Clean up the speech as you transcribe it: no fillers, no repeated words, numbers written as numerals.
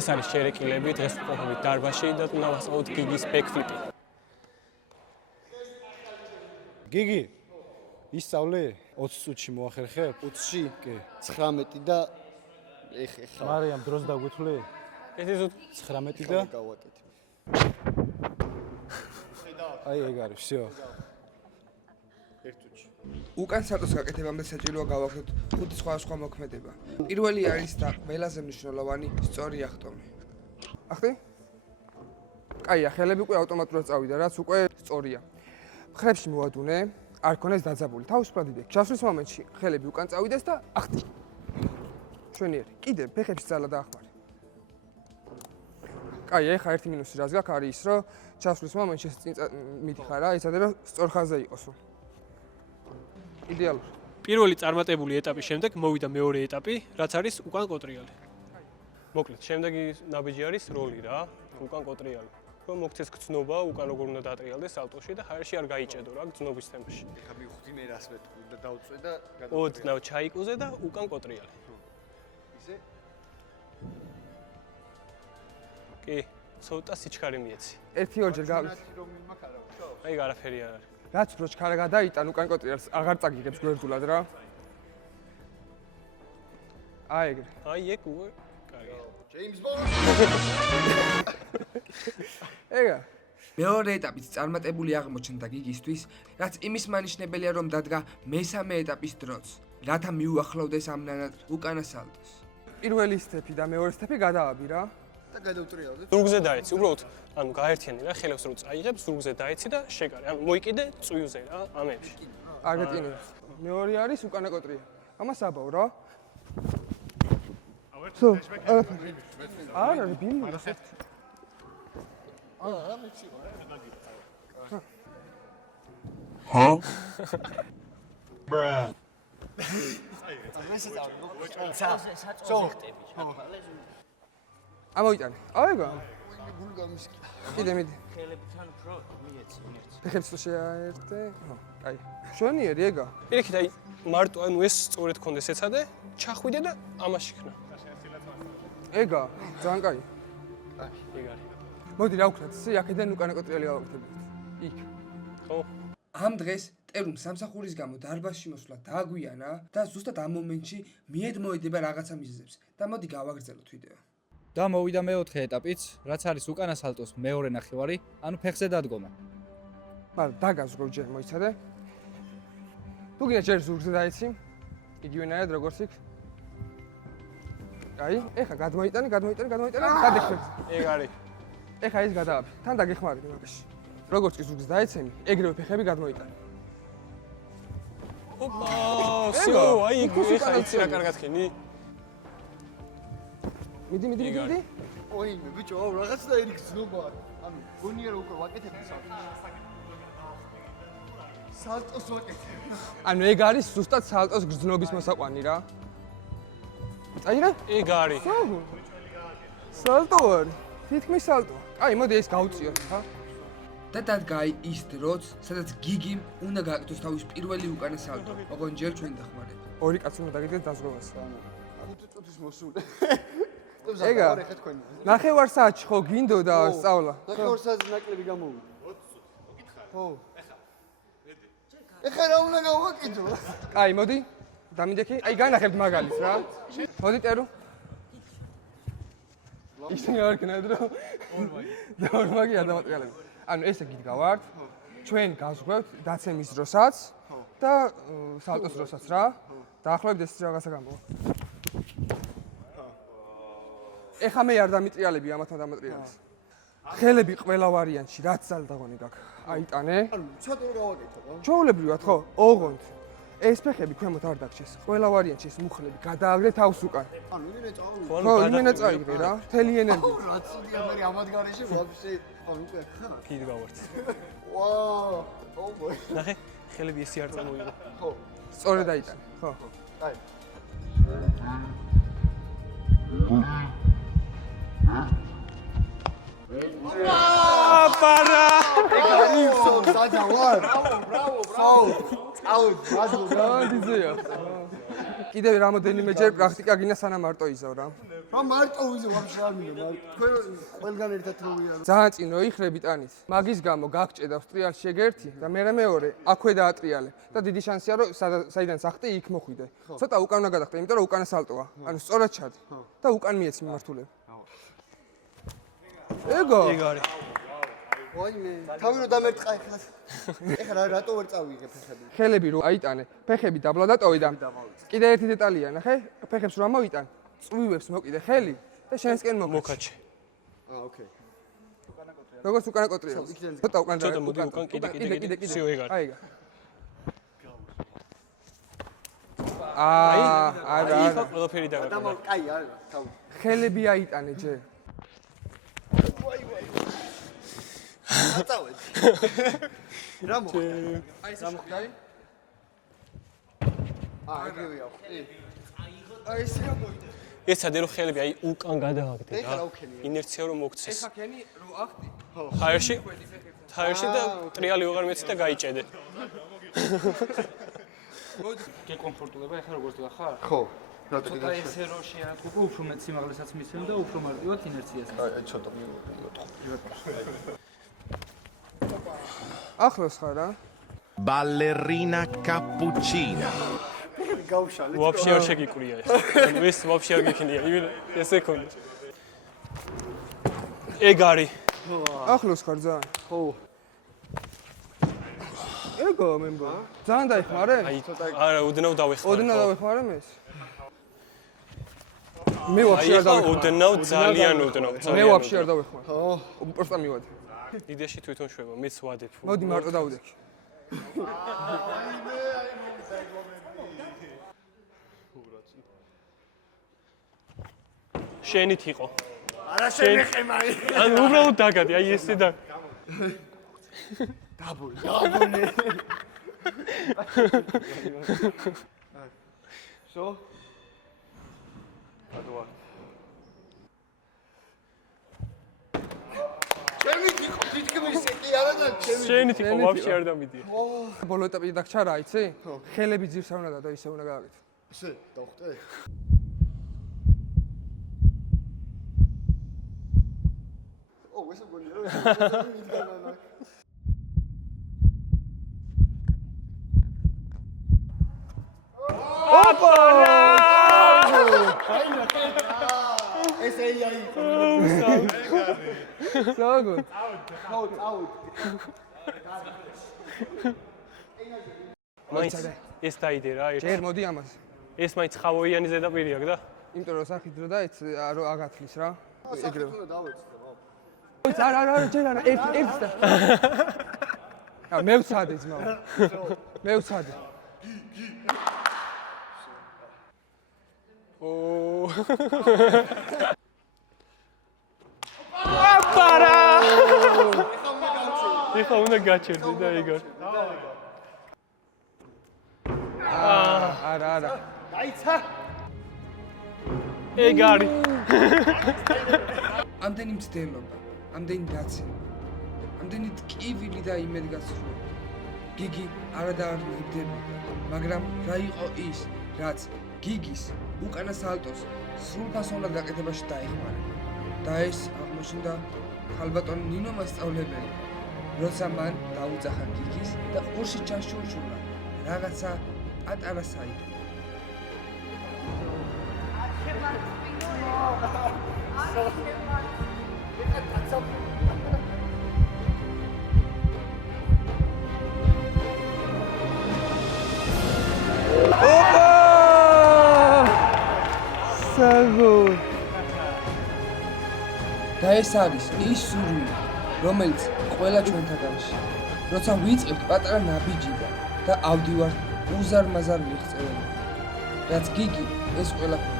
ეს არის შერეკილები დღეს ვყოფებით დარბაზში და უნდა ვასწავლოთ გიგის ბექფლიპი. გიგი, ისწავლე 20 წუთში მოახერხებ? 20-ში? კი. 19 და ეხა. მარიამ დროს დაგვითვლი? ერთი ზუსტ 19 და გავაკეთე. აი ეგ არის, всё. უკან სატოს გაკეთებამდე საჭიროა გავაკეთოთ 5 სხვადასხვა მოქმედება. პირველი არის და ყველაზე მნიშვნელოვანი სწორი ახტომი. ახტი? კაია, ხელები უკვე ავტომატურად წავიდა, რაც უკვე სწორია. მხრებში მოვადუნე, არ ქონეს დაძაბული. თავისუფლად იდექ. ჩასვლის მომენტში ხელები უკან წავიდეს და ახტი. შვენიერი. კიდე ფეხებში ძალა დაახმარე. კაია, ეხა ერთი მინუსი რაც გაქვს არის ის, რომ ჩასვლის მომენტში წინ მიდიხარ რა, იცადე რომ სწორ ხაზზე იყოსო. იდეალური. პირველი წარმატებული ეტაპის შემდეგ მოვიდა მეორე ეტაპი, რაც არის უკან კოტრიალი. მოკლედ, შემდეგი ნაბიჯი არის როლი რა, უკან კოტრიალი. რომ მოგცეს გრძნობა, უკან როგორ უნდა დაატრიალდეს სალტოში და ჰაერში არ გაიჭედო რა გრძნობის თემაში. ეხა მივხვდი მე რას მეთქი და დავწვე და ოდნავ ჩაიკუზე და უკან კოტრიალი. ისე? კი, ცოტა სიჩქარე მიეცი. ერთი-ორჯერ გავით. რომ იმაქ არა ვქო. აი არაფერი არ არის. რაც რო ჩქარა გადაიტან უკან კოტრიალს აღარ წაგიღებს გვერდულად რა. აი ეგრე. აი ეგ უკვე კარგია. ჯეიმს ბონდი. ეგა. მეორე ეტაპიც წარმატებული აღმოჩნდა გიგისთვის, რაც იმის მანიშნებელია, რომ დადგა მესამე ეტაპის დროც, რათა მიუახლოვდეს ამნანად უკანა სალტოს. პირველი სტეპი და მეორე სტეპი გადააბი რა. და გადავტრიალდეთ. ზურგზე დაეცი, უბრალოდ ანუ გაერთიანი რა, ხელებს რო წაიღებს, ზურგზე დაეცი და შეკარე. ანუ მოიკიდე წვიუზე რა, ამებში. აგეტინე. მეორე არის უკანა კოტრია. ამას აბავ რა. სო, არა, ბინი. არა, მეცი. Bruh. ამოიტანე. აიგო. გულგამის. კიდე მიდი. ხელებთან უფრო მიეცი ერთს. ფეხებს თუ შეაერთე. ხო, კაი. შვენიერი ეგა. პირიქით აი მარტო ანუ ეს სწორედ კონდეს ეცადე, ჩახვიდე და ამაში ხნა. ეგა, ძალიან კაი. ეგ არის. მოდი რა ვქნათ, ისე აქედან უკანა კოტრიალი გავაკეთებთ. იქ. ხო? ამ დღეს ტერუმ სამსახურის გამო დარბაზში მოსვლა დააგვიანა და ზუსტად ამ მომენტში მიედმოედება რაღაცა მიზეზებს და მოდი გავაგრძელოთ ვიდეო. და მოვიდა მეოთხე ეტაპიც, რაც არის უკანა სალტოს მეორე ნახევარი, ანუ ფეხზე დადგომა. მაგრამ დაგაზრო ჯერ მოიცადე. თუ გინდა ჯერ ზურგზე დაეცი. იგივენაირად როგორც იქ. აი, ეხა გადმოიტანე, გადადიხეთ. ეგ არის. ეხა ის გადააბი. თან დაგეხმარები მაგაში. როგორც კი ზურგზე დაეცემი, ეგრევე ფეხები გადმოიტანე. ოპა, всё, აი იქ ეხა იცი რა კარგად ხენი. მიდი. ოი, ბიჭო, აუ რაღაცნაირი გზნობა. ანუ გონია რომ უკვე ვაკეთებ სალტოს ვაკეთებ. ანუ ეგ არის ზუსტად სალტოს გრძნობის მოსაყვანი რა. წაიღე? ეგ არის. სალტო არის. თითქმის სალტო. აი, მოდი ეს გავუწიოთ, ხა? და დადგა ის დროც, სადაც გიგიმ უნდა გააკეთოს თავის პირველი უკანა სალტო. ოღონდ ჯერ ჩვენ დახმარებით. ორი კაცი უნდა დაგიდგეს დაზღვევას. 5 წუთის მოსული. ეგა. ეხა თქვენი. ნახევარ საათში ხო გინდოდა სწავლა? ნახევარ საათზე ნაკლები გამოვიდა. 20 წუთი. მოგითხარ? ხო. ეხა რა უნდა გავაკეთო? კაი, მოდი. დამიდექი. აი, განახებთ მაგალითს რა. მოდი ტერუ. ისინი არ ქნათ რომ ორმაგი ადამატრიალები. ანუ ესე გიდგავართ. ჩვენ გავსხვევთ დაცემის დროსაც და სალტოს დროსაც რა. დაახლოებით ეს რაღაცა გამოვა. ეხა მე არ დამიტრიალები ამათმა დამატრიალებს. ხელები ყველა ვარიანტში რაც ძალდაღონი გაქვს. აიტანე. ანუ ცოტა გავაკეთო რა. ჩაოლებრივად ხო? ოღონდ. ეს ფეხები ქვემოთ არ დაგჭეს. ყველა ვარიანტში ეს მუხლები გადააგრე თავს უკან. ანუ იმენა წავიდე. ხო, იმენა წაიგრე რა. მთელი ენერგია. რა ცუდია მე ამად გარეშე ვაფშე. ანუ უკვე ხარ. კიდე გავართ. ვაუ. ობოი. ნახე, ხელები ესე არ წამოიღო. ხო. სწორედ აიტანე. ხო. აი. აპარა! სო, საჯა ვარ. ბრავო. აუ, მადლობა. დიძეა. კიდევ რამოდენიმეჯერ პრაქტიკა გინდა სანამ მარტო იზავ რა. რა მარტო ვიზე ვაფშე არ მინდა. თქვენ ყველგან ერთად რო ვიარო. ძალიან წინ რო იხრები ტანით. მაგის გამო გაგჭედა ავსტრიაში შეგერთი და მე მეორე აქვე დაატრიალე და დიდი შანსია რომ საიდან სახტი იქ მოხვიდე. ცოტა უკან უნდა გადახტე, იმიტომ რომ უკანა სალტოა. ანუ სწორად ჩადი და უკან მიეცი მიმართულება. ეგო. ეგ არის. ვაიმე, თავი რო დამერტყა ეხლა. ეხლა რატო ვერ წავიღე ფეხები? ხელები რო აიტანე, ფეხები დაბლა და ტოვი და კიდე ერთი დეტალია, ნახე, ფეხებს რო ამოიტან, წვივებს მოკიდე ხელი და შენსკენ მოკაჩე. აა, ოკეი. როგორც უკანა კოტრია. ცოტა უკან და ცოტა მოდი უკან, კიდე. всё, ეგ არის. აი ეგა. არა. იქა ყველაფერი დაგაკეთა. დამალ, კაი, არა, თავი. ხელები აიტანე ჯერ. აწავედ. რა მოხდა? აი ეს მოხდა? აა, ეგრევე ახლა. აი ეს რა მოიდა? ეს სადე რომ ხელები აი უკან გადააგდე ეხლა რა. რა უქენია? ინერცია რომ მოგცეს. ეხა ქენი რო ახტი. ჰაერში და ტრიალი ვეღარ მეცი და გაიჭედე. გეკომფორტულება ახლა როგორც გახარ? ხო. რატო ცოტა ესე რო შეატყუპო, უფრო მეტ სიმაღლესაც მისცემ და უფრო მარტივად ინერციას. აი, ცოტა მივიღო. ახლოს ხარ რა? Ballerina cappuccina. გავშალე. ვაფშე არ შეგიკვრია ეს. ეს ვაფშე არ გიქნია. ესე ქონდა. ეგ არის. ახლოს ხარ ძალიან. ხო. ეგო მემბა. ძალიან დაიხმარე? აი, არა, უდნავ დავეხმარე. ოდნავ დავეხმარე მე? მე აი, ვაფშე არ ხა დავეხმარე. უდნავ ძალიან უდნავ. მე ვაფშე არ დავეხმარე. ხო. უბრალოდ მივად. იდეაში თვითონ შვება, მეც ვადებ. მოდი მარტო დავუდექი. შენით იყო. არა შემეხე მაი. ანუ უბრალოდ დაგადი, აი ესე და დაბოლე. შო? ადვა. ჩემი თიკო თითქმის ეკი არა და ჩემი. შენით იყო, ვაფშე არ დამიდია. ბოლო ეტაპი დაგჭა რა იცი? ხელები ძირს არ უნდა და ისე უნდა გააკეთო. ესე დავხტე. ო, ესე გონია რა. მიდგანა. ესე აი. საგო. მაინც ეს დაიდე რა, ერთ. ჯერ მოდი ამას. ეს მაინც ხავოიანი ზედაპირი აქვს და იმიტომ რომ სახიდრო და ეც რო აგათლის რა. ეგრევე. უნდა დავეცდე, ვა. ოიც არა, ჯერ არა, ერთ და. მე ვცადე ძმა. მე ვცადე. ო აპარა! ეხა უნდა გაჩერდე და ეგ არის. არა. დაიცა. ეგ არის. ამდენი მცდელობა, ამდენი დაცემა, ამდენი ტკივილი და იმედგაცრუება. გიგი არადაარგებდებოდა, მაგრამ რა იყო ის, რაც გიგის უკანა სალტოს სრულფასოვნად გაკეთებაში დაეხმარა. და ეს აღმოჩნდა ხალბატონ ნინო მასწავლებელი, როცა მან დაუძახა გიგის და ყურში ჩაშურშურა რაღაცა პატარა საიტი. საგო და ეს არის ის სურვილი, რომელიც ყველა ჩვენთაგანში, როცა ვიწყებთ პატარა ნაბიჯიდან და ავდივართ უზარმაზარ მიღწევებად, რაც გიგი ეს ყველაფერი